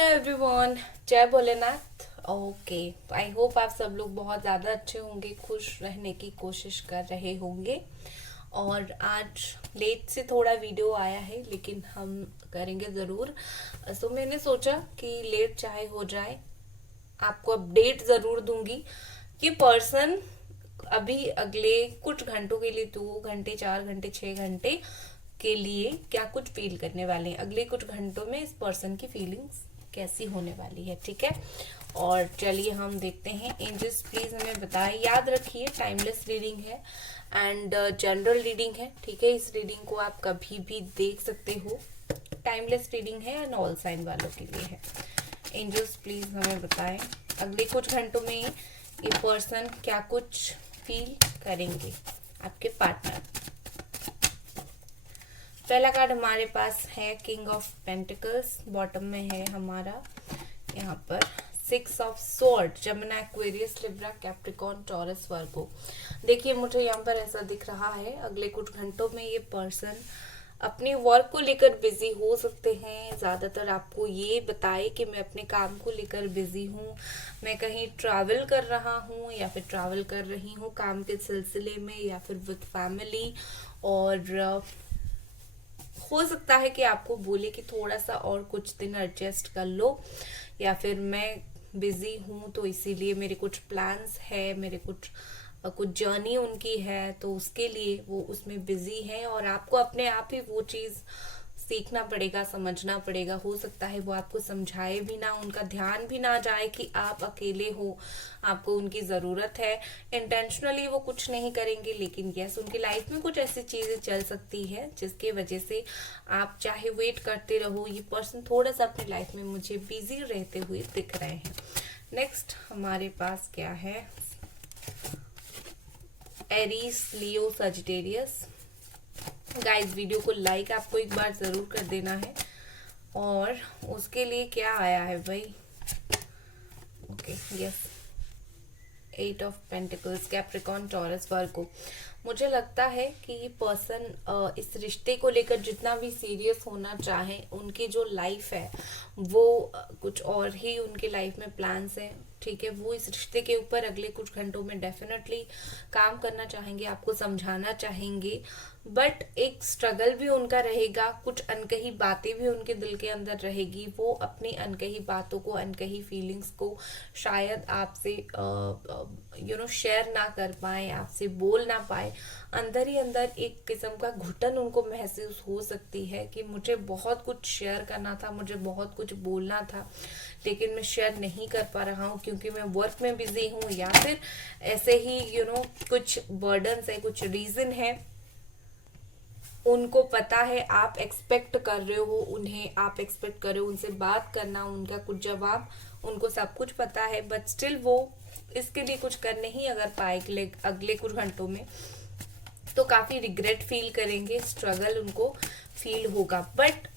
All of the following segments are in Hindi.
हेलो एवरीवन, जय भोलेनाथ। ओके, आई होप आप सब लोग बहुत ज़्यादा अच्छे होंगे, खुश रहने की कोशिश कर रहे होंगे। और आज लेट से थोड़ा वीडियो आया है, लेकिन हम करेंगे ज़रूर। सो मैंने सोचा कि लेट चाहे हो जाए, आपको अपडेट ज़रूर दूंगी कि पर्सन अभी अगले कुछ घंटों के लिए, 2 घंटे, 4 घंटे, 6 घंटे के लिए क्या कुछ फील करने वाले हैं। अगले कुछ घंटों में इस पर्सन की फीलिंग्स कैसी होने वाली है, ठीक है। और चलिए हम देखते हैं। एंजल्स प्लीज हमें बताएं। याद रखिए टाइमलेस रीडिंग है एंड जनरल रीडिंग है, ठीक है। इस रीडिंग को आप कभी भी देख सकते हो। टाइमलेस रीडिंग है एंड ऑल साइन वालों के लिए है। एंजल्स प्लीज हमें बताएं अगले कुछ घंटों में ये पर्सन क्या कुछ फील करेंगे, आपके पार्टनर। पहला कार्ड हमारे पास है किंग ऑफ पेंटिकल्स, बॉटम में है हमारा यहाँ पर 6 of sword, Gemini, Aquarius, Libra, Capricorn, Taurus, Virgo. देखिए मुझे यहाँ पर ऐसा दिख रहा है अगले कुछ घंटों में ये पर्सन अपनी वर्क को लेकर बिजी हो सकते हैं। ज़्यादातर आपको ये बताए कि मैं अपने काम को लेकर बिजी हूँ, मैं कहीं ट्रैवल कर रहा हूँ या फिर ट्रैवल कर रही हूँ काम के सिलसिले में या फिर विद फैमिली। और हो सकता है कि आपको बोले कि थोड़ा सा और कुछ दिन एडजस्ट कर लो, या फिर मैं बिजी हूँ तो इसीलिए मेरे कुछ प्लान्स है, मेरे कुछ जर्नी उनकी है तो उसके लिए वो उसमें बिजी हैं। और आपको अपने आप ही वो चीज़ सीखना पड़ेगा, समझना पड़ेगा। हो सकता है वो आपको समझाए भी ना, उनका ध्यान भी ना जाए कि आप अकेले हो, आपको उनकी ज़रूरत है। इंटेंशनली वो कुछ नहीं करेंगे, लेकिन यस उनकी लाइफ में कुछ ऐसी चीज़ें चल सकती है जिसके वजह से आप चाहे वेट करते रहो, ये पर्सन थोड़ा सा अपनी लाइफ में मुझे बिजी रहते हुए दिख रहे हैं। नेक्स्ट हमारे पास क्या है, एरीज, लियो, सजिटेरियस। गाइस वीडियो को लाइक आपको एक बार जरूर कर देना है। और उसके लिए क्या आया है भाई, okay yes, 8 of pentacles, Capricorn, Taurus, Virgo. मुझे लगता है कि ये पर्सन इस रिश्ते को लेकर जितना भी सीरियस होना चाहे, उनकी जो लाइफ है वो कुछ और ही उनके लाइफ में प्लान्स हैं, ठीक है। वो इस रिश्ते के ऊपर अगले कुछ घंटों में डेफिनेटली काम करना चाहेंगे, आपको समझाना चाहेंगे। बट एक स्ट्रगल भी उनका रहेगा, कुछ अनकही बातें भी उनके दिल के अंदर रहेगी। वो अपनी अनकही बातों को, अनकही फीलिंग्स को शायद आपसे शेयर ना कर पाए, आपसे बोल ना पाए। अंदर ही अंदर एक किस्म का घुटन उनको महसूस हो सकती है कि मुझे बहुत कुछ शेयर करना था, मुझे बहुत कुछ बोलना था, लेकिन मैं शेयर नहीं कर पा रहा हूँ क्योंकि मैं वर्क में बिजी हूँ, या फिर ऐसे ही कुछ बर्डन्स है, कुछ रीजन है। उनको पता है आप एक्सपेक्ट कर रहे हो उन्हें, आप एक्सपेक्ट कर रहे हो उनसे बात करना, उनका कुछ जवाब, उनको सब कुछ पता है। बट स्टिल वो इसके लिए कुछ कर नहीं अगर पाए अगले कुछ घंटों में, तो काफी रिग्रेट फील करेंगे, स्ट्रगल उनको फील होगा। बट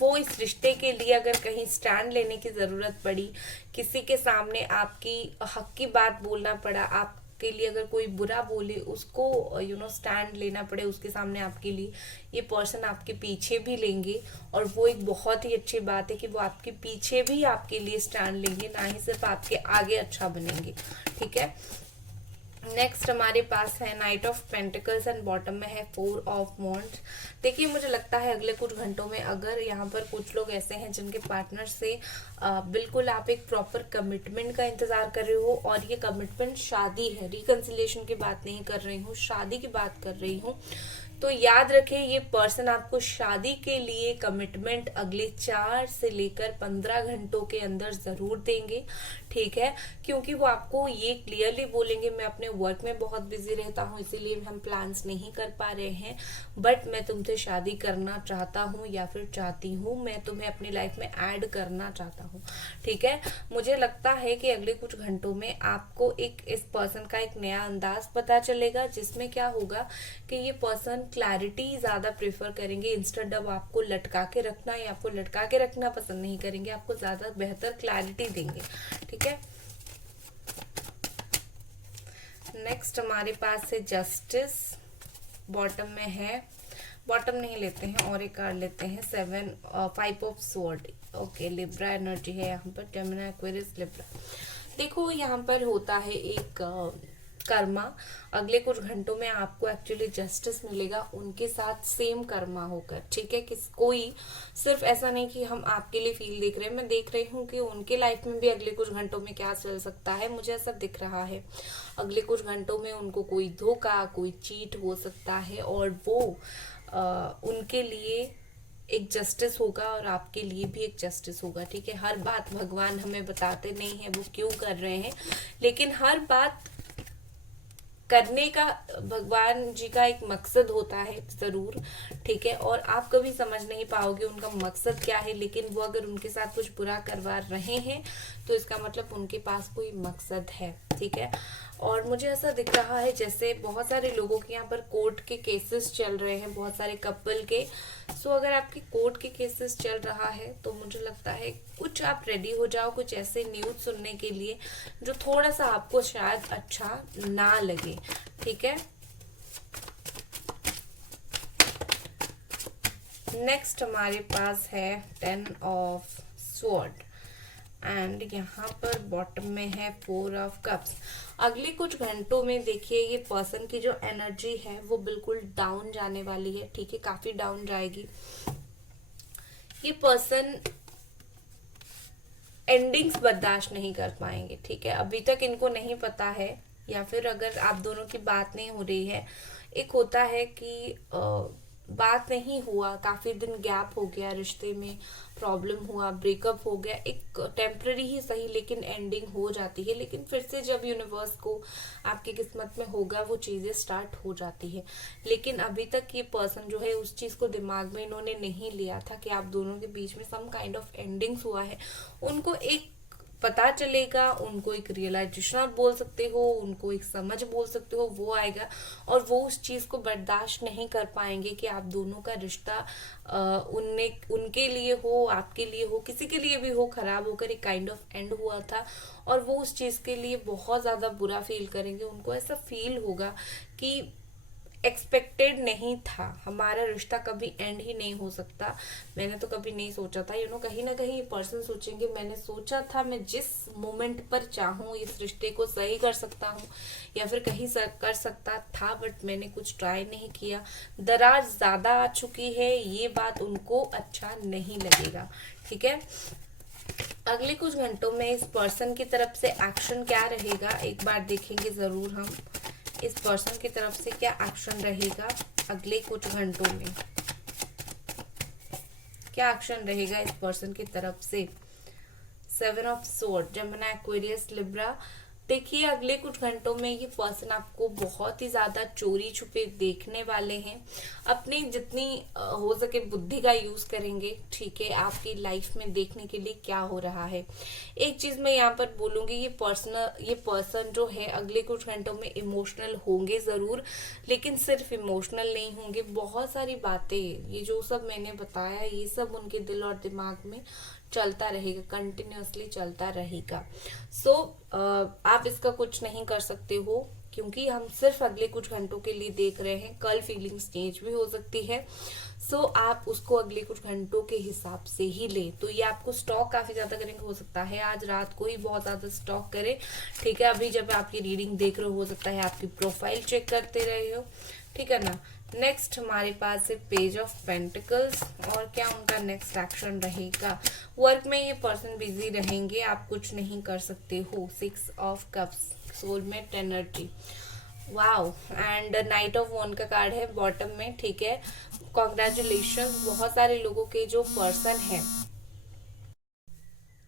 वो इस रिश्ते के लिए अगर कहीं स्टैंड लेने की जरूरत पड़ी, किसी के सामने आपकी हक की बात बोलना पड़ा, आपके लिए अगर कोई बुरा बोले उसको स्टैंड लेना पड़े उसके सामने आपके लिए, ये पर्सन आपके पीछे भी लेंगे। और वो एक बहुत ही अच्छी बात है कि वो आपके पीछे भी आपके लिए स्टैंड लेंगे, ना ही सिर्फ आपके आगे अच्छा बनेंगे, ठीक है। नेक्स्ट हमारे पास है night of pentacles and bottom में है 4 ऑफ वॉन्ड्स। देखिए मुझे लगता है अगले कुछ घंटों में अगर यहाँ पर कुछ लोग ऐसे हैं जिनके पार्टनर से बिल्कुल आप एक प्रॉपर कमिटमेंट का इंतजार कर रहे हो, और ये कमिटमेंट शादी है, रिकंसिलिएशन की बात नहीं कर रही हूँ, शादी की बात कर रही हूँ। तो याद रखें ये पर्सन आपको शादी के लिए कमिटमेंट अगले 4 से लेकर 15 घंटों के अंदर जरूर देंगे, ठीक है। क्योंकि वो आपको ये क्लियरली बोलेंगे मैं अपने वर्क में बहुत बिजी रहता हूँ, इसीलिए हम प्लान्स नहीं कर पा रहे हैं, बट मैं तुमसे शादी करना चाहता हूँ या फिर चाहती हूँ, मैं तुम्हें अपनी लाइफ में ऐड करना चाहता हूँ, ठीक है। मुझे लगता है कि अगले कुछ घंटों में आपको इस पर्सन का एक नया अंदाज पता चलेगा, जिसमें क्या होगा कि ये पर्सन क्लैरिटी ज्यादा प्रेफर करेंगे। इंस्टेड ऑफ आपको लटका के रखना, या आपको लटका के रखना पसंद नहीं करेंगे, आपको ज्यादा बेहतर क्लैरिटी देंगे, ठीक है। नेक्स्ट हमारे पास है जस्टिस, बॉटम में है बॉटम नहीं लेते हैं और एक कार्ड लेते हैं, 5 of sword. Okay, Libra energy है यहाँ पर, जेमिनी, एक्वेरियस, लिब्रा। देखो यहाँ पर होता है एक कर्मा, अगले कुछ घंटों में आपको एक्चुअली जस्टिस मिलेगा उनके साथ सेम कर्मा होकर, ठीक है। कोई सिर्फ ऐसा नहीं कि हम आपके लिए फील देख रहे हैं, मैं देख रही हूँ कि उनके लाइफ में भी अगले कुछ घंटों में क्या चल सकता है, मुझे ऐसा दिख रहा है। अगले कुछ घंटों में उनको कोई धोखा, कोई चीट हो सकता है, और वो उनके लिए एक जस्टिस होगा और आपके लिए भी एक जस्टिस होगा, ठीक है। हर बात भगवान हमें बताते नहीं है वो क्यों कर रहे हैं, लेकिन हर बात करने का भगवान जी का एक मकसद होता है जरूर, ठीक है। और आप कभी समझ नहीं पाओगे उनका मकसद क्या है, लेकिन वो अगर उनके साथ कुछ बुरा करवा रहे हैं तो इसका मतलब उनके पास कोई मकसद है, ठीक है। और मुझे ऐसा दिख रहा है जैसे बहुत सारे लोगों के यहाँ पर कोर्ट के केसेस चल रहे हैं, बहुत सारे कपल के। सो अगर आपके कोर्ट के केसेस चल रहा है तो मुझे लगता है कुछ आप रेडी हो जाओ कुछ ऐसे न्यूज सुनने के लिए जो थोड़ा सा आपको शायद अच्छा ना लगे, ठीक है। नेक्स्ट हमारे पास है 10 ऑफ स्वॉर्ड एंड यहाँ पर बॉटम में है 4 ऑफ कप्स। अगले कुछ घंटों में देखिए ये पर्सन की जो एनर्जी है वो बिल्कुल डाउन जाने वाली है, ठीक है, काफी डाउन जाएगी। ये पर्सन एंडिंग्स बर्दाश्त नहीं कर पाएंगे, ठीक है। अभी तक इनको नहीं पता है, या फिर अगर आप दोनों की बात नहीं हो रही है, एक होता है कि बात नहीं हुआ, काफी दिन गैप हो गया, रिश्ते में प्रॉब्लम हुआ, ब्रेकअप हो गया, एक टेम्पररी ही सही लेकिन एंडिंग हो जाती है, लेकिन फिर से जब यूनिवर्स को आपकी किस्मत में होगा वो चीजें स्टार्ट हो जाती है। लेकिन अभी तक ये पर्सन जो है उस चीज को दिमाग में इन्होंने नहीं लिया था कि आप दोनों के बीच में सम काइंड ऑफ एंडिंग्स हुआ है। उनको एक पता चलेगा, उनको एक रियलाइजेशन आप बोल सकते हो, उनको एक समझ बोल सकते हो, वो आएगा और वो उस चीज को बर्दाश्त नहीं कर पाएंगे कि आप दोनों का रिश्ता उनके लिए हो, आपके लिए हो, किसी के लिए भी हो, खराब होकर एक काइंड ऑफ एंड हुआ था और वो उस चीज के लिए बहुत ज्यादा बुरा फील करेंगे। उनको ऐसा फील होगा कि एक्सपेक्टेड नहीं था, हमारा रिश्ता कभी एंड ही नहीं हो सकता, मैंने तो कभी नहीं सोचा था, कहीं ना कहीं पर्सन सोचेंगे मैंने सोचा था मैं जिस मोमेंट पर चाहूँ इस रिश्ते को सही कर सकता हूँ या फिर कहीं कर सकता था, बट मैंने कुछ ट्राई नहीं किया, दरार ज्यादा आ चुकी है, ये बात उनको अच्छा नहीं लगेगा, ठीक है। अगले कुछ घंटों में इस पर्सन की तरफ से एक्शन क्या रहेगा एक बार देखेंगे जरूर हम, इस पर्सन की तरफ से क्या एक्शन रहेगा अगले कुछ घंटों में, क्या एक्शन रहेगा इस पर्सन की तरफ से। 7 of sword, Gemini, Aquarius, Libra. देखिए अगले कुछ घंटों में ये पर्सन आपको बहुत ही ज्यादा चोरी छुपे देखने वाले हैं, अपनी जितनी हो सके बुद्धि का यूज करेंगे, ठीक है, आपकी लाइफ में देखने के लिए क्या हो रहा है। एक चीज मैं यहाँ पर बोलूंगी, ये पर्सन जो है अगले कुछ घंटों में इमोशनल होंगे जरूर, लेकिन सिर्फ इमोशनल नहीं होंगे, बहुत सारी बातें ये जो सब मैंने बताया ये सब उनके दिल और दिमाग में चलता रहेगा, कंटिन्यूअसली चलता रहेगा। सो आप इसका कुछ नहीं कर सकते हो क्योंकि हम सिर्फ अगले कुछ घंटों के लिए देख रहे हैं, कल फीलिंग्स चेंज भी हो सकती है। सो आप उसको अगले कुछ घंटों के हिसाब से ही ले, तो ये आपको स्टॉक काफी ज्यादा करेंगे, हो सकता है आज रात को ही बहुत ज्यादा स्टॉक करे, ठीक है। अभी जब आप ये रीडिंग देख रहे हो सकता है आपकी प्रोफाइल चेक करते रहे हो, ठीक है ना। नेक्स्ट हमारे पास है पेज ऑफ पेंटिकल्स, और क्या उनका नेक्स्ट एक्शन रहेगा। वर्क में ये पर्सन बिजी रहेंगे, आप कुछ नहीं कर सकते हो। 6 of cups, soulmate energy, wow, and night of one का कार्ड है बॉटम में, ठीक है। कॉन्ग्रेचुलेशन, बहुत सारे लोगों के जो पर्सन है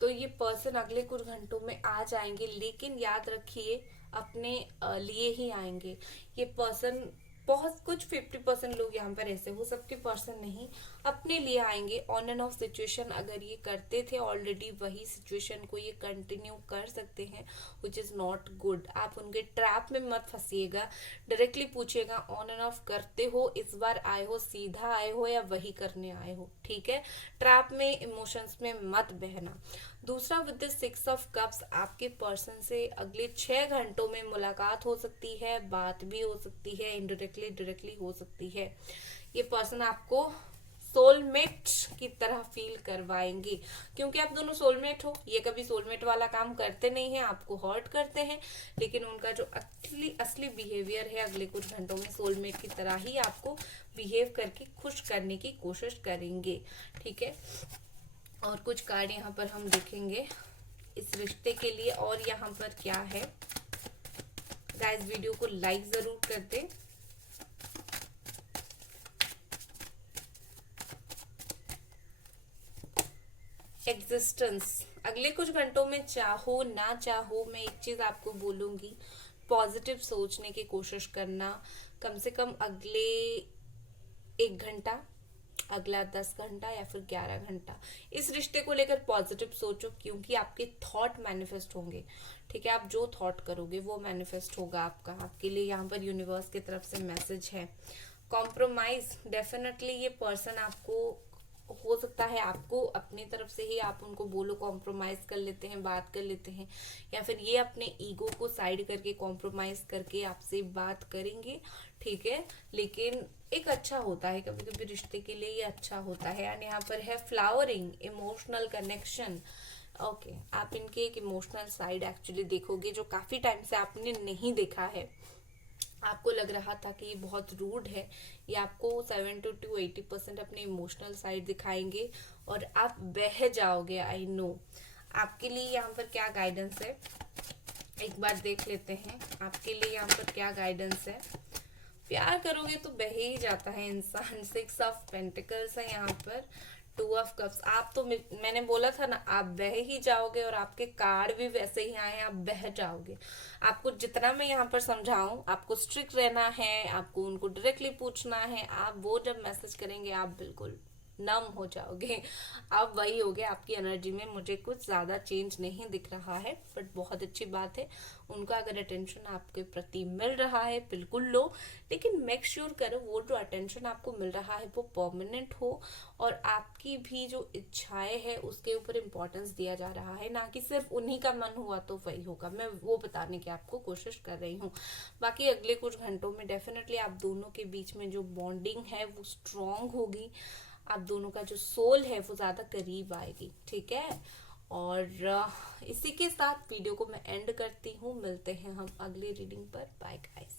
तो ये पर्सन अगले कुछ घंटों में आ जाएंगे, लेकिन याद रखिए अपने लिए ही आएंगे ये पर्सन। बहुत कुछ 50% लोग यहाँ पर ऐसे हो, सबके पर्सन नहीं, अपने लिए आएंगे। ऑन एंड ऑफ सिचुएशन अगर ये करते थे ऑलरेडी वही सिचुएशन को ये कंटिन्यू कर सकते हैं, विच इज नॉट गुड। आप उनके ट्रैप में मत फंसिएगा, डायरेक्टली पूछिएगा ऑन एंड ऑफ करते हो, इस बार आए हो, सीधा आए हो या वही करने आए हो, ठीक है। ट्रैप में इमोशंस में मत बहना। दूसरा, विद द 6 ऑफ कप्स, आपके पर्सन से अगले 6 घंटों में मुलाकात हो सकती है, बात भी हो सकती है, इनडायरेक्ट डायरेक्टली हो सकती है। ये पर्सन आपको सोलमेट की तरह फील करवाएंगे, क्योंकि आप दोनों सोलमेट हो। ये कभी सोलमेट वाला काम करते नहीं है, आपको हर्ट करते हैं, लेकिन उनका जो असली बिहेवियर है अगले कुछ घंटों में सोलमेट की तरह ही आपको बिहेव करके खुश करने की कोशिश करेंगे। ठीक है, और कुछ कार्ड यहाँ पर हम देखेंगे इस रिश्ते के लिए, और यहाँ पर क्या है। गाइस वीडियो को लाइक जरूर कर दें। एग्जिस्टेंस, अगले कुछ घंटों में चाहो ना चाहो, मैं एक चीज आपको बोलूंगी, पॉजिटिव सोचने की कोशिश करना। कम से कम अगले 1 घंटा, अगला 10 घंटा या फिर 11 घंटा इस रिश्ते को लेकर पॉजिटिव सोचो, क्योंकि आपके थॉट मैनिफेस्ट होंगे। ठीक है, आप जो थॉट करोगे वो मैनिफेस्ट होगा आपका। आपके लिए यहाँ पर यूनिवर्स की तरफ से मैसेज है। कॉम्प्रोमाइज, डेफिनेटली ये पर्सन आपको, हो सकता है आपको अपनी तरफ से ही आप उनको बोलो कॉम्प्रोमाइज कर लेते हैं, बात कर लेते हैं, या फिर ये अपने ईगो को साइड करके कॉम्प्रोमाइज करके आपसे बात करेंगे। ठीक है, लेकिन एक अच्छा होता है, कभी कभी रिश्ते के लिए ये अच्छा होता है। एंड यहाँ पर है फ्लावरिंग, इमोशनल कनेक्शन। ओके, आप इनके एक इमोशनल साइड एक्चुअली देखोगे जो काफी टाइम से आपने नहीं देखा है। आपको लग रहा था कि ये बहुत रूड है, ये आपको 70 to 80% अपने इमोशनल साइड दिखाएंगे और आप बह जाओगे। I know. आपके लिए यहाँ पर क्या गाइडेंस है, एक बार देख लेते हैं आपके लिए यहाँ पर क्या गाइडेंस है। प्यार करोगे तो बह ही जाता है इंसान। 6 ऑफ पेंटिकल्स है यहाँ पर, 2 ऑफ कप्स। आप तो, मैंने बोला था ना, आप बह ही जाओगे, और आपके कार्ड भी वैसे ही आए, आप बह जाओगे। आपको जितना मैं यहाँ पर समझाऊं, आपको स्ट्रिक्ट रहना है, आपको उनको डायरेक्टली पूछना है। आप वो जब मैसेज करेंगे आप बिल्कुल नम हो जाओगे, आप वही हो गए। आपकी एनर्जी में मुझे कुछ ज्यादा चेंज नहीं दिख रहा है, बट बहुत अच्छी बात है। उनका अगर अटेंशन आपके प्रति मिल रहा है बिल्कुल लो, लेकिन मेक श्योर करो वो जो अटेंशन आपको मिल रहा है वो परमानेंट हो, और आपकी भी जो इच्छाएं है उसके ऊपर इम्पोर्टेंस दिया जा रहा है, ना कि सिर्फ उन्हीं का मन हुआ तो वही होगा। मैं वो बताने की आपको कोशिश कर रही हूँ। बाकी अगले कुछ घंटों में डेफिनेटली आप दोनों के बीच में जो बॉन्डिंग है वो स्ट्रॉन्ग होगी। आप दोनों का जो सोल है वो ज्यादा करीब आएगी। ठीक है, और इसी के साथ वीडियो को मैं एंड करती हूँ। मिलते हैं हम अगली रीडिंग पर। Bye guys.